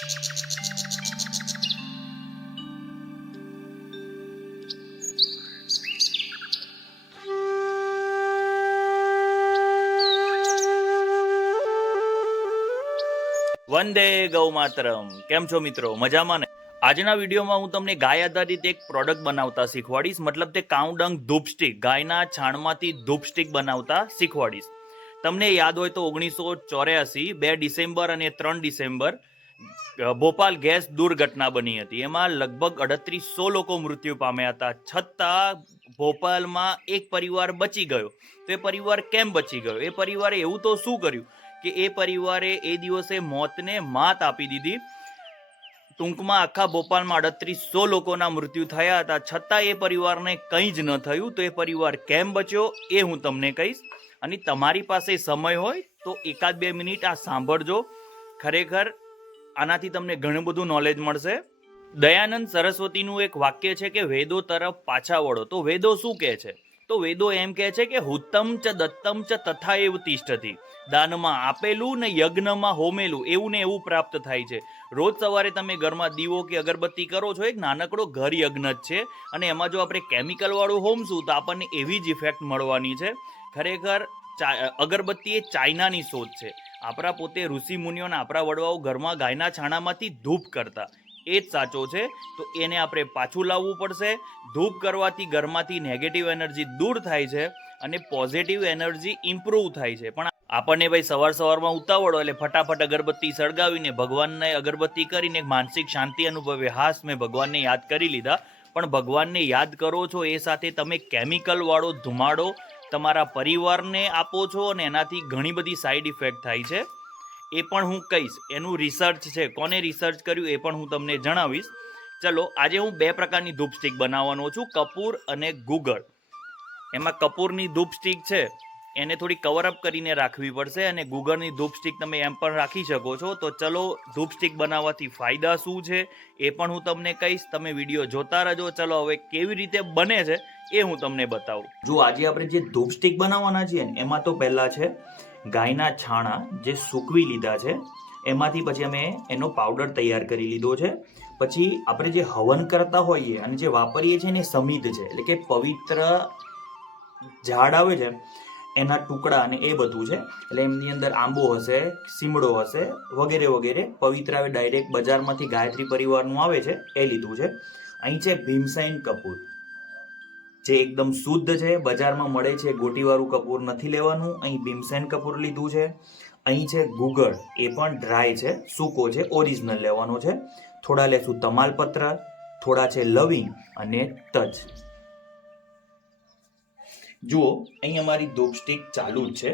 વંદે ગૌ માતરમ. કેમ છો મિત્રો? મજામાં ને? આજના વિડીયોમાં હું તમને ગાય આધારિત એક પ્રોડક્ટ બનાવતા શીખવાડીશ. મતલબ તે કાઉ ડંગ ધૂપ સ્ટિક, ગાયના છાણમાંથી ધૂપ સ્ટિક બનાવતા શીખવાડીશ. તમને યાદ હોય તો 1984 2 ડિસેમ્બર અને 3 ડિસેમ્બર ભોપાલ ગેસ દુર્ઘટના બની હતી. એમાં લગભગ 3800 લોકો મૃત્યુ પામ્યા હતા. છતાં ભોપાલમાં એક પરિવાર બચી ગયો. તો એ પરિવાર કેમ બચી ગયો? એ પરિવારે એવું તો શું કર્યું કે એ પરિવારે એ દિવસે મોતને માત આપી દીધી. ટૂંકમાં આખા ભોપાલમાં 3800 લોકોના મૃત્યુ થયા હતા, છતાં એ પરિવારને કંઈ જ ન થયું. તો એ પરિવાર કેમ બચ્યો એ હું તમને કહીશ. અને તમારી પાસે સમય હોય તો 1-2 મિનિટ આ સાંભળજો. ખરેખર આનાથી તમને ઘણું બધું નોલેજ મળશે. દયાનંદ સરસ્વતીનું એક વાક્ય છે કે વેદો તરફ પાછા વળો. તો વેદો શું કહે છે? તો વેદો એમ કહે છે કે હુત્તમ ચ દત્તમ ચ તથા એવ તિષ્ઠતિ. દાનમાં આપેલું ને યજ્ઞમાં હોમેલું એવું ને એવું પ્રાપ્ત થાય છે. રોજ સવારે તમે ઘરમાં દીવો કે અગરબત્તી કરો છો, એક નાનકડો ઘર યજ્ઞ જ છે. અને એમાં જો આપણે કેમિકલ વાળું હોમશું તો આપણને એવી જ ઇફેક્ટ મળવાની છે. ખરેખર અગરબત્તી એ ચાઇનાની શોધ છે. આપણા પોતે ઋષિ મુનિઓના આપણા વડવાઓ ઘરમાં ગાયના છાણામાંથી ધૂપ કરતા. એ જ સાચો છે. તો એને આપણે પાછું લાવવું પડશે. ધૂપ કરવાથી ઘરમાંથી નેગેટિવ એનર્જી દૂર થાય છે અને પોઝિટિવ એનર્જી ઇમ્પ્રૂવ થાય છે. પણ આપણને ભાઈ સવારમાં ઉતાવળો એટલે ફટાફટ અગરબત્તી સળગાવીને ભગવાનને અગરબત્તી કરીને માનસિક શાંતિ અનુભવે. હાસ, મેં ભગવાનને યાદ કરી લીધા. પણ ભગવાનને યાદ કરો છો એ સાથે તમે કેમિકલ વાળો ધુમાડો તમારા પરિવારને આપો છો અને એનાથી ઘણી બધી સાઈડ ઇફેક્ટ થાય છે. એ પણ હું કહીશ. એનું રિસર્ચ છે, કોને રિસર્ચ કર્યું એ પણ હું તમને જણાવીશ. ચલો, આજે હું 2 પ્રકારની ધૂપ સ્ટિક બનાવવાનો છું, કપૂર અને ગુગળ. એમાં કપૂરની ધૂપ સ્ટિક છે એને થોડી કવરઅપ કરીને રાખવી પડશે, અને ગુગળની ધૂપ સ્ટિક તમે એમ પણ રાખી શકો છો. તો ચલો, ધૂપ સ્ટિક બનાવવાથી ફાયદા શું છે એ પણ હું તમને કહીશ. તમે વિડીયો જોતા રહેજો. ચલો, હવે કેવી રીતે બને છે એ હું તમને બતાવું. જો આજે આપણે જે ધૂપ સ્ટિક બનાવવાના છીએ ને એમાં તો પહેલા છે ગાયના છાણા જે સૂકવી લીધા છે, એમાંથી પછી અમે એનો પાવડર તૈયાર કરી લીધો છે. પછી આપણે જે હવન કરતા હોઈએ અને જે વાપરીએ છીએ ને સમિધ છે, એટલે કે પવિત્ર ઝાડ આવે છે એના ટુકડા અને એ બધું છે. એટલે એમની અંદર આંબો હશે, સીમડો હશે, વગેરે વગેરે. પવિત્ર આવે ડાયરેક્ટ બજારમાંથી ગાયત્રી પરિવારનું આવે છે એ લીધું છે. અહીં છે ભીમસેન કપૂર, જે એકદમ શુદ્ધ છે, બજારમાં મળે છે. ગોટીવાળું કપૂર નથી લેવાનું. અહીં ભીમસેન કપૂર લીધું છે. અહીં છે ગુગળ, એ પણ ડ્રાય છે, સૂકો છે, ઓરિજિનલ લેવાનો છે. થોડા લેશું તમાલપત્ર, થોડા છે લવિંગ અને તજ. જુઓ, અહીં અમારી ધૂપ સ્ટિક ચાલુ જ છે.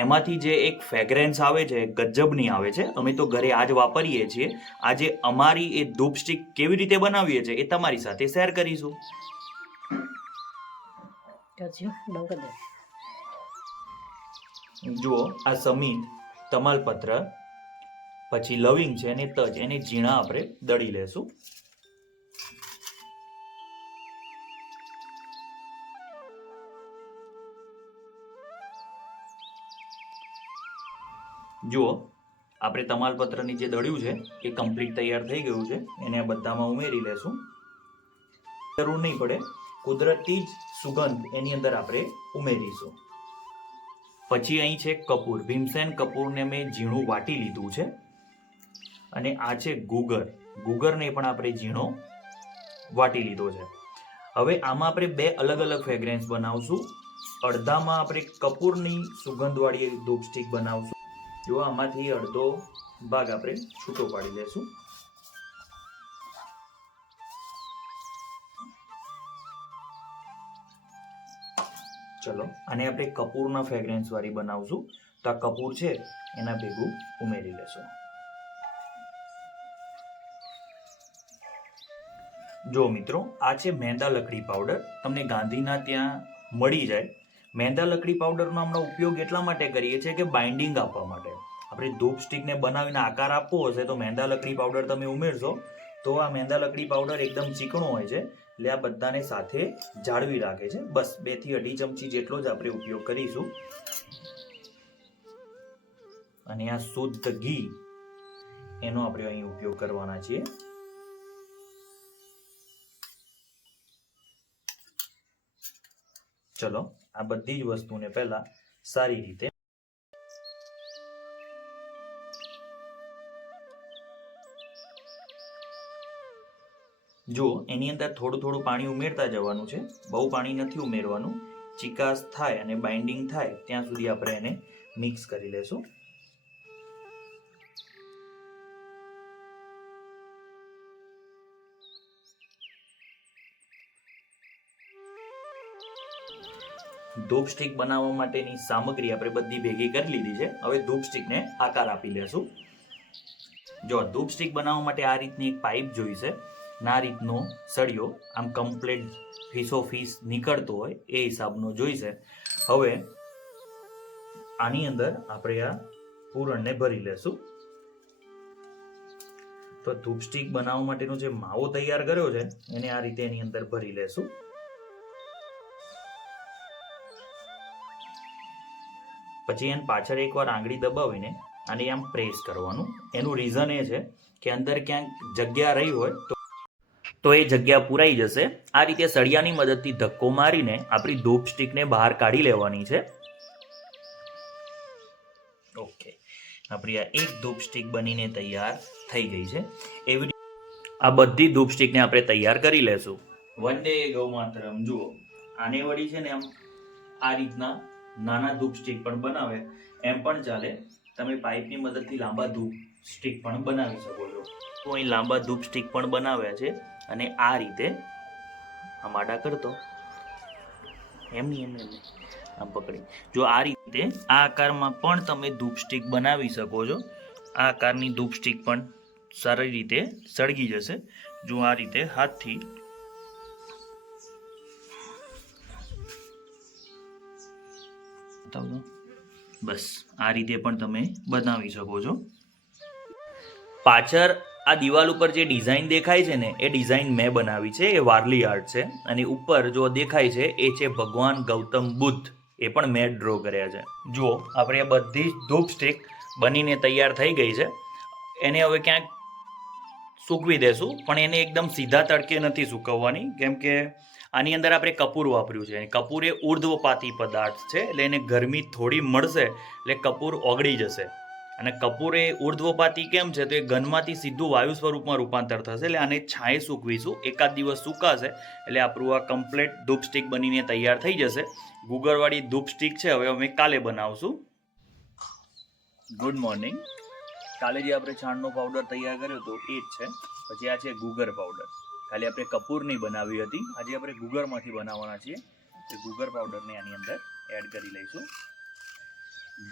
એમાંથી જે એક ફ્રેગ્રેન્સ આવે છે ગજબની આવે છે. અમે તો ઘરે આજ વાપરીએ છીએ. આજે અમારી એ ધૂપ સ્ટિક કેવી રીતે બનાવીએ છીએ એ તમારી સાથે શેર કરીશું. જુઓ, આ સમિધ, તમાલપત્ર, પછી લવિંગ છે અને તજ, એને ઝીણા આપણે દળી લેશું. જુઓ, આપણે તમાલપત્રની જે દળ્યું છે એ કમ્પ્લીટ તૈયાર થઈ ગયું છે. એને આ બધામાં ઉમેરી લેશું. જરૂર નહીં પડે, કુદરતી જ સુગંધ એની અંદર આપણે ઉમેરીશું. પછી અહીં છે કપૂર, ભીમસેન કપૂરને મેં ઝીણું વાટી લીધું છે. અને આ છે ગુગળ, ગુગળને પણ આપણે ઝીણો વાટી લીધો છે. હવે આમાં આપણે 2 અલગ અલગ ફ્રેગ્રેન્સ બનાવશું. અડધામાં આપણે કપૂરની સુગંધવાળી ધૂપ સ્ટિક બનાવશું. જો આમાંથી અડધો ભાગ આપણે છૂટો પાડી લેશું. ચલો, આને આપણે કપૂરના ફ્રેગ્રેન્સ વાળી બનાવશું. તો આ કપૂર છે એના ભેગું ઉમેરી લેશું. જો મિત્રો, આ છે મેંદા લકડી પાવડર. તમને ગાંધીના ત્યાં મળી જાય. મેંદા લકડી પાવડરનો આપણે ઉપયોગ એટલા માટે કરીએ છીએ કે બાઇન્ડિંગ આપવા માટે. આપણે ધૂપ સ્ટિકને બનાવીને આકાર આપવો હશે તો મેંદા લકડી પાવડર તમે ઉમેરશો તો આ મેંદા લકડી પાવડર એકદમ ચીકણો હોય છે, એટલે આ બધાને સાથે જાળવી રાખે છે. બસ 2 થી 2.5 ચમચી જેટલો જ આપણે ઉપયોગ કરીશું. અને આ શુદ્ધ ઘી એનો આપણે અહીં ઉપયોગ કરવાના છીએ. ચલો આ બધી જ વસ્તુને પહેલા સારી રીતે જો એની અંદર થોડું થોડું પાણી ઉમેરતા જવાનું છે, બહુ પાણી નથી ઉમેરવાનું. ચિકાસ થાય અને બાઇન્ડિંગ થાય ત્યાં સુધી આપણે એને મિક્સ કરી લેશું. ધૂપ સ્ટિક બનાવવા માટેની સામગ્રી આપણે બધી ભેગી કરી લીધી છે. હવે ધૂપ સ્ટિકને આકાર આપી લેશું. જો ધૂપ સ્ટિક બનાવવા માટે આ રીતની એક પાઇપ જોઈશે, આ રીતનો સળિયો આમ કમ્પ્લીટ ફીસો ફીસ નીકળતો હોય એ હિસાબનો જોઈશે. હવે આની અંદર આપણે આ પૂરણને ભરી લેશું. તો ધૂપ સ્ટિક બનાવવા માટેનો જે માવો તૈયાર કર્યો છે એને આ રીતે એની અંદર ભરી લેશું. પછી એને પાછળ એકવાર આંગળી દબાવીને આને આમ પ્રેસ કરવાનું. એનું રીઝન એ છે કે અંદર ક્યાંક જગ્યા રહી હોય તો એ જગ્યા પૂરાઈ જશે. આ રીતે સળિયાની મદદથી ધક્કો મારીને આપણી ધૂપ સ્ટિકને બહાર કાઢી લેવાની છે. ઓકે, આપણી આ એક ધૂપ સ્ટિક બનીને તૈયાર થઈ ગઈ છે. એવી આ બધી ધૂપ સ્ટિકને આપણે તૈયાર કરી લેશું. વંદે ગૌ માતરમ. જુઓ આને વળી છે ને આમ આ રીતના નાના ધૂપ સ્ટિક પણ બનાવે એમ પણ ચાલે. તમે પાઇપની મદદથી લાંબા ધૂપ સ્ટિક પણ બનાવી શકો છો. તો અહીં લાંબા ધૂપ સ્ટિક પણ બનાવ્યા છે અને આ રીતે આમ આડા કરતો એમ આમ પકડી જો આ રીતે આ આકારમાં પણ તમે ધૂપ સ્ટિક બનાવી શકો છો. આ આકારની ધૂપ સ્ટિક પણ સારી રીતે સળગી જશે. જો આ રીતે હાથથી બસ આ રીતે પણ તમે બનાવી શકો છો. પાછળ આ દિવાલ ઉપર જે ડિઝાઇન દેખાય છે ને એ ડિઝાઇન મેં બનાવી છે. એ વારલી આર્ટ છે. અને ઉપર જો દેખાય છે એ છે ભગવાન ગૌતમ બુદ્ધ. એ પણ મેં ડ્રો કર્યા છે. જુઓ આપણે આ બધી ધૂપ સ્ટિક બનીને તૈયાર થઈ ગઈ છે. એને હવે ક્યાંક સૂકવી દેશું, પણ એને એકદમ સીધા તડકે નથી સૂકવવાની, કેમ કે આની અંદર આપણે કપૂર વાપર્યું છે. કપૂર એ ઉર્ધ્વપાતી પદાર્થ છે, એટલે એને ગરમી થોડી મળશે એટલે કપૂર ઓગળી જશે. અને કપૂર એ ઉર્ધ્વપાતી કેમ છે તો એ ઘનમાંથી સીધું વાયુ સ્વરૂપમાં રૂપાંતર થશે. એટલે આને છાંયે સૂકવીશું. એકાદ દિવસ સૂકાશે એટલે આપણું આ કમ્પ્લીટ ધૂપ સ્ટિક બનીને તૈયાર થઈ જશે. ગુગળવાળી ધૂપ સ્ટિક છે હવે અમે કાલે બનાવશું. Good morning. કાલે જે આપણે છાણનો પાવડર તૈયાર કર્યો હતો એ જ છે. પછી આ છે ગુગર પાવડર. કાલે આપણે કપૂરની બનાવી હતી, આજે આપણે ગુગરમાંથી બનાવવાના છીએ. તો ગુગર પાવડરને આની અંદર એડ કરી લઈશું.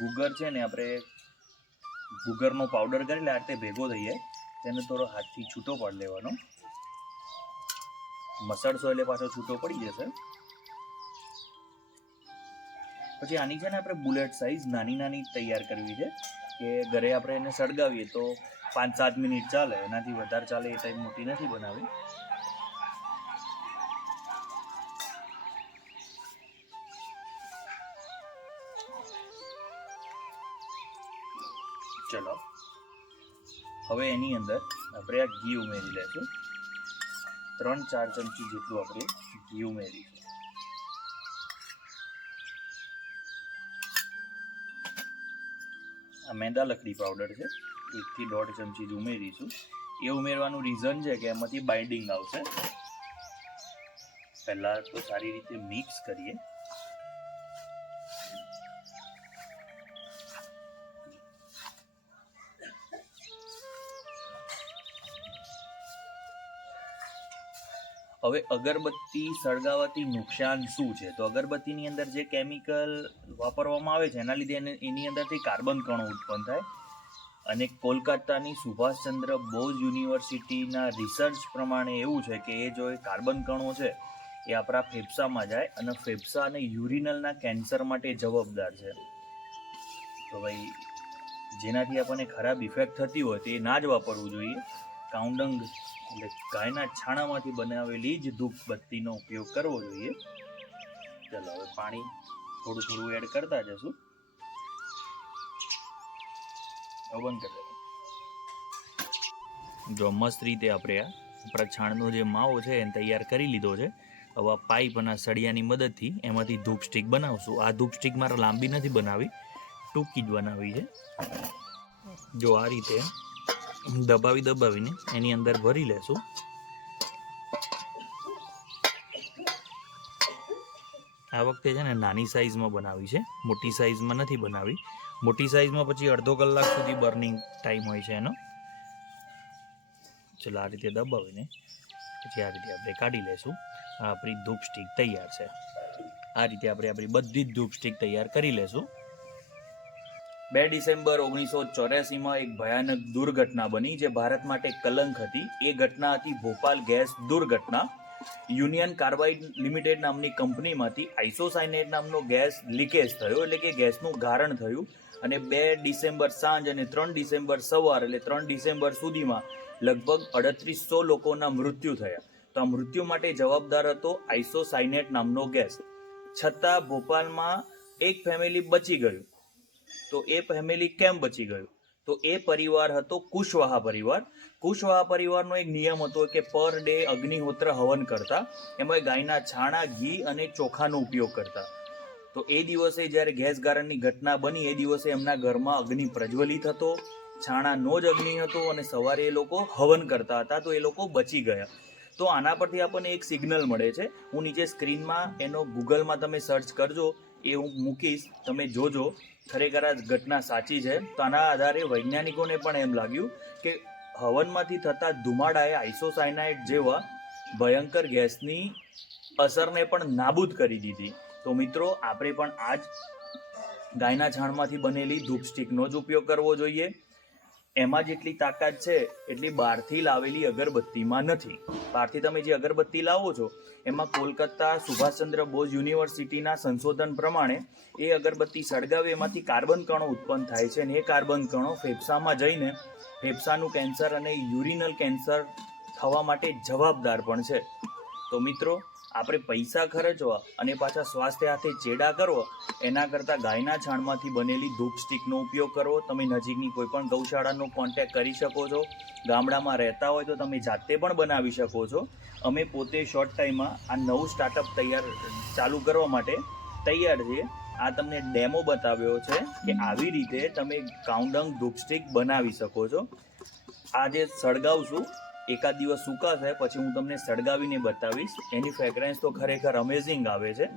ગુગર છે ને આપણે ગુગરનો પાવડર કરી એટલે આ રીતે ભેગો થઈએ તેને થોડો હાથથી છૂટો પાડી લેવાનો. મસળશો એટલે પાછો છૂટો પડી જશે. પછી આની છે ને આપણે બુલેટ સાઇઝ નાની નાની તૈયાર કરવી છે કે ઘરે આપણે એને સળગાવીએ તો 5-7 મિનિટ ચાલે, એનાથી વધારે ચાલે એ ટાઈપ મોટી નથી બનાવી. ચલો હવે એની અંદર આપણે આ ઘી ઉમેરી લઈશું. 3-4 ચમચી જેટલું આપણે ઘી ઉમેરીશું. આ મેંદા લકડી પાવડર છે, 1 થી 1.5 ચમચી જ ઉમેરીશું. એ ઉમેરવાનું રીઝન છે કે એમાંથી બાઇન્ડિંગ આવશે. પહેલા તો સારી રીતે મિક્સ કરીએ. હવે અગરબત્તી સળગાવવાથી નુકસાન શું છે? તો અગરબત્તીની અંદર જે કેમિકલ વાપરવામાં આવે છે એના લીધે એની અંદરથી કાર્બન કણો ઉત્પન્ન થાય. અને કોલકાતાની સુભાષચંદ્ર બોઝ યુનિવર્સિટીના રિસર્ચ પ્રમાણે એવું છે કે એ જો એ કાર્બન કણો છે એ આપણા ફેફસામાં જાય અને ફેફસા અને યુરિનલના કેન્સર માટે જવાબદાર છે. તો ભાઈ જેનાથી આપણને ખરાબ ઇફેક્ટ થતી હોય તો એ ના જ વાપરવું જોઈએ. કાઉડંગ એટલે ગાયના છાણામાંથી બનાવેલી જ ધૂપ બત્તીનો ઉપયોગ કરવો જોઈએ. ચાલો હવે પાણી થોડું થોડું એડ કરતા જશું. બંધ કરી દો. જો મસ્ત રીતે આપણે આપણા છાણનો જે માવો છે એને તૈયાર કરી લીધો છે. હવે આ પાઇપ અને સળિયાની મદદથી એમાંથી ધૂપ સ્ટિક બનાવશું. આ ધૂપ સ્ટિક મારે લાંબી નથી બનાવી, ટૂંકી જ બનાવી છે. જો આ રીતે દબાવીને એની અંદર ભરી લેશું. આ વખતે છે ને નાની સાઇઝમાં બનાવી છે, મોટી સાઇઝમાં નથી બનાવી. મોટી સાઇઝમાં પછી અડધો કલાક સુધી બર્નિંગ ટાઈમ હોય છે એનો. ચલો આ રીતે દબાવીને પછી આ રીતે આપણે કાઢી લેશું. આ આપણી ધૂપ સ્ટિક તૈયાર છે. આ રીતે આપણે આપણી બધી જ ધૂપ સ્ટિક તૈયાર કરી લેશું. 2 ડિસેમ્બર 1984માં એક ભયાનક દુર્ઘટના બની જે ભારત માટે કલંક હતી. એ ઘટના હતી ભોપાલ ગેસ દુર્ઘટના. યુનિયન કાર્બાઇડ લિમિટેડ નામની કંપનીમાંથી આઇસોસાયનેટ નામનો ગેસ લીકેજ થયો, એટલે કે ગેસનું ગારણ થયું. અને 2 ડિસેમ્બર સાંજ અને 3 ડિસેમ્બર સવાર, એટલે 3 ડિસેમ્બર સુધીમાં લગભગ 3800 લોકોના મૃત્યુ થયા. તો આ મૃત્યુ માટે જવાબદાર હતો આઇસોસાયનેટ નામનો ગેસ. છતાં ભોપાલમાં એક ફેમિલી બચી ગયું. તો એ ફેમિલી કેમ બચી ગયું? તો એ પરિવાર હતો કુશવાહા પરિવાર. કુશવાહા પરિવારનો એક નિયમ હતો કે પર ડે અગ્નિહોત્ર હવન કરતા. એમાં ગાયના છાણા, ઘી અને ચોખાનો ઉપયોગ કરતા. તો એ દિવસે જ્યારે ગેસ ગારણની ઘટના બની, એ દિવસે એમના ઘરમાં અગ્નિ પ્રજ્વલિત હતો, છાણાનો જ અગ્નિ હતો અને સવારે એ લોકો હવન કરતા હતા. તો એ લોકો બચી ગયા. તો આના પરથી આપણને એક સિગ્નલ મળે છે. હું નીચે સ્ક્રીનમાં એનો ગૂગલમાં તમે સર્ચ કરજો, એ હું મૂકીશ, તમે જોજો. ખરેખર આ ઘટના સાચી છે. તો આના આધારે વૈજ્ઞાનિકોને પણ એમ લાગ્યું કે હવનમાંથી થતા ધુમાડાએ આઇસોસાયનાઇડ જેવા ભયંકર ગેસની અસરને પણ નાબૂદ કરી દીધી. તો મિત્રો, આપણે પણ આ જ ગાયના છાણમાંથી બનેલી ધૂપ સ્ટિકનો જ ઉપયોગ કરવો જોઈએ. એમાં જેટલી તાકાત છે એટલી બહારથી લાવેલી અગરબત્તીમાં નથી. બહારથી તમે જે અગરબત્તી લાવો છો એમાં કોલકાતા સુભાષચંદ્ર બોઝ યુનિવર્સિટીના સંશોધન પ્રમાણે એ અગરબત્તી સળગાવે એમાંથી કાર્બન કણો ઉત્પન્ન થાય છે, અને એ કાર્બન કણો ફેફસામાં જઈને ફેફસાનું કેન્સર અને યુરિનલ કેન્સર થવા માટે જવાબદાર પણ છે. તો મિત્રો, આપણે પૈસા ખર્ચવા અને પાછા સ્વાસ્થ્ય હાથે ચેડા કરવા એના કરતાં ગાયના છાણમાંથી બનેલી ધૂપ સ્ટિકનો ઉપયોગ કરવો. તમે નજીકની કોઈ પણ ગૌશાળાનો કોન્ટેક્ટ કરી શકો છો. ગામડામાં રહેતા હોય તો તમે જાતે પણ બનાવી શકો છો. અમે પોતે શોર્ટ ટાઈમમાં આ નવું સ્ટાર્ટઅપ ચાલુ કરવા માટે તૈયાર છીએ. આ તમને ડેમો બતાવ્યો છે કે આવી રીતે તમે કાઉડંગ ધૂપ સ્ટિક બનાવી શકો છો. આ જે સળગાવશું, એકાદ દિવસ સુકાશે પછી હું તમને સળગાવીને બતાવીશ. એની ફ્રેગ્રન્સ તો ખરેખર અમેઝિંગ આવે છે.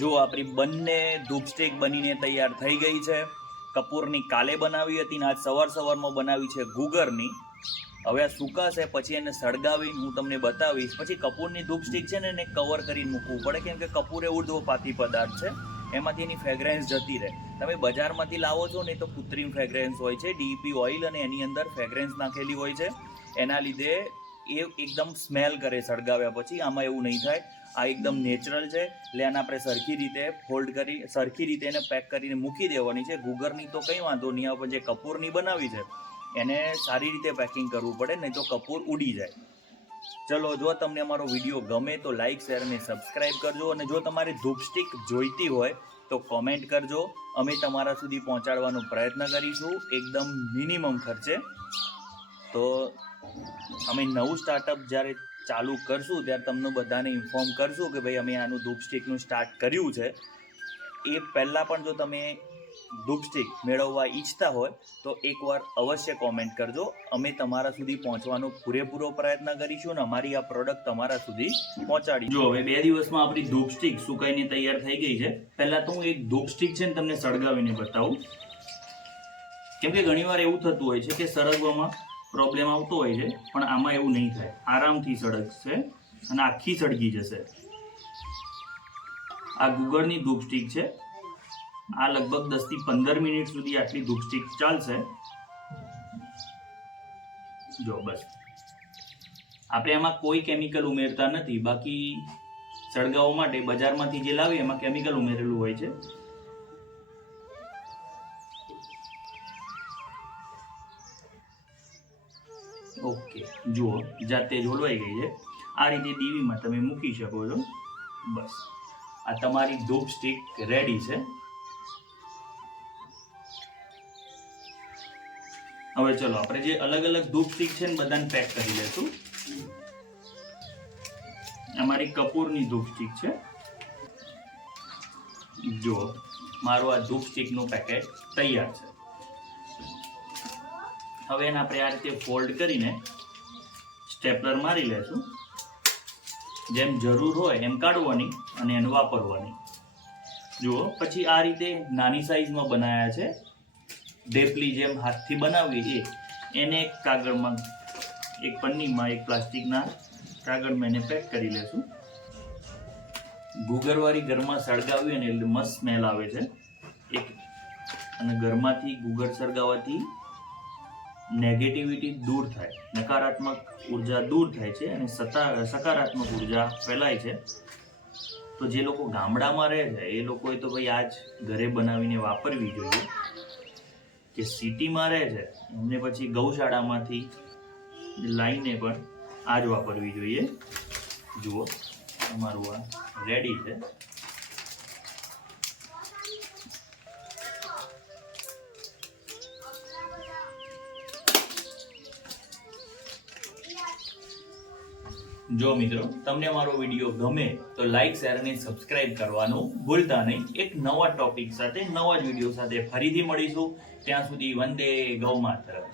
જો આપણી બંને ધૂપ સ્ટિક બનીને તૈયાર થઈ ગઈ છે. કપૂરની કાલે બનાવી હતી ને આજ સવારમાં બનાવી છે ગુગરની. હવે આ સુકાશે પછી એને સળગાવીને હું તમને બતાવીશ. પછી કપૂરની ધૂપ સ્ટિક છે ને એને કવર કરીને મૂકવું પડે, કેમ કે કપૂર એ ઉર્ધ્વપાતી પદાર્થ છે, એમાંથી એની ફ્રેગ્રન્સ જતી રહે. તમે બજારમાંથી લાવો છો ને તો કૃત્રિમ ફ્રેગ્રન્સ હોય છે, ડીઈપી ઓઇલ, અને એની અંદર ફ્રેગ્રન્સ નાખેલી હોય છે. એના લીધે એ એકદમ સ્મેલ કરે સળગાવ્યા પછી. આમાં એવું નહીં થાય. આ એકદમ નેચરલ છે, એટલે આને આપણે સરખી રીતે ફોલ્ડ કરી સરખી રીતે એને પેક કરીને મૂકી દેવાની છે. ગુગરની તો કંઈ વાંધો નહીં આવે, પણ જે કપૂરની બનાવી છે એને સારી રીતે પેકિંગ કરવું પડે, નહીં તો કપૂર ઉડી જાય. ચલો, જો તમને અમારો વિડીયો ગમે તો લાઇક, શેર અને સબસ્ક્રાઈબ કરજો. અને જો તમારે ધૂપ સ્ટિક જોઈતી હોય તો કોમેન્ટ કરજો. અમે તમારા સુધી પહોંચાડવાનો પ્રયત્ન કરીશું એકદમ મિનિમમ ખર્ચે. તો અમે નવું સ્ટાર્ટઅપ જ્યારે ચાલુ કરશું ત્યારે તમને બધાને ઇન્ફોર્મ કરશું કે ભાઈ અમે આનું ધૂપ સ્ટિકનું સ્ટાર્ટ કર્યું છે. એ પહેલાં પણ જો તમે ધૂપ સ્ટિક મેળવવા ઈચ્છતા હોય તો એકવાર અવશ્ય કોમેન્ટ કરજો. અમે તમારા સુધી પહોંચવાનો પૂરેપૂરો પ્રયત્ન કરીશું અને અમારી આ પ્રોડક્ટ તમારા સુધી પહોંચાડી. જો હવે 2 દિવસમાં આપણી ધૂપ સ્ટિક સુકાઈને તૈયાર થઈ ગઈ છે. પહેલાં તો હું એક ધૂપ સ્ટિક છે ને તમને સળગાવીને બતાવું, કેમ કે ઘણીવાર એવું થતું હોય છે કે સળગવામાં પ્રોબ્લેમ આવતો હોય છે, પણ આમાં એવું નહીં થાય. આરામથી સળગશે અને આખી સળગી જશે. આ ગુગળની ધૂપ સ્ટિક છે. આ લગભગ 10 થી 15 મિનિટ સુધી આટલી ધૂપ સ્ટિક ચાલશે. જો બસ, આપણે એમાં કોઈ કેમિકલ ઉમેરતા નથી. બાકી સળગાવવા માટે બજારમાંથી જે લાવીએ એમાં કેમિકલ ઉમેરેલું હોય છે. ઓકે, જુઓ જાતે જ ઓલવાઈ ગઈ છે. આ રીતે દીવીમાં તમે મૂકી શકો છો. બસ, આ તમારી ધૂપ સ્ટિક રેડી છે. હવે ચલો આપણે જે અલગ અલગ ધૂપ સ્ટિક છે ને બધાને પેક કરી લેશું. અમારી કપૂરની ધૂપ સ્ટિક છે. જો મારું આ ધૂપ સ્ટિકનું પેકેટ તૈયાર છે. હવે એને આપણે આ રીતે ફોલ્ડ કરીને સ્ટેપલર મારી લેશું. જેમ જરૂર હોય એમ કાઢવાની અને એને વાપરવાની. જુઓ, પછી આ રીતે નાની સાઈઝમાં બનાવ્યા છે. ઢેપલી જેમ હાથથી બનાવી એને એક કાગળમાં, એક પન્નીમાં, એક પ્લાસ્ટિકના કાગળમાં એને પેક કરી લેશું. ગુગરવાળી ઘરમાં સળગાવી અને એટલે મસ્ત સ્મેલ આવે છે. અને ઘરમાંથી ગુગર સળગાવવાથી નેગેટિવિટી દૂર થાય, નકારાત્મક ઉર્જા દૂર થાય છે અને સકારાત્મક ઉર્જા ફેલાય છે. તો જે લોકો ગામડામાં રહે છે એ લોકોએ તો ભાઈ આ જ ઘરે બનાવીને વાપરવી જોઈએ. જે સિટીમાં રહે છે એમને પછી ગૌશાળામાંથી લાવીને પણ આ જ વાપરવી જોઈએ. જુઓ, અમારું આ રેડી છે. જો મિત્રો, તમને અમારો વિડીયો ગમે તો લાઈક, શેર અને સબસ્ક્રાઇબ કરવાનું ભૂલતા નહીં. એક નવા ટોપિક સાથે, નવા જ વિડીયો સાથે ફરીથી મળીશું. ત્યાં સુધી વંદે ગૌ માતરમ.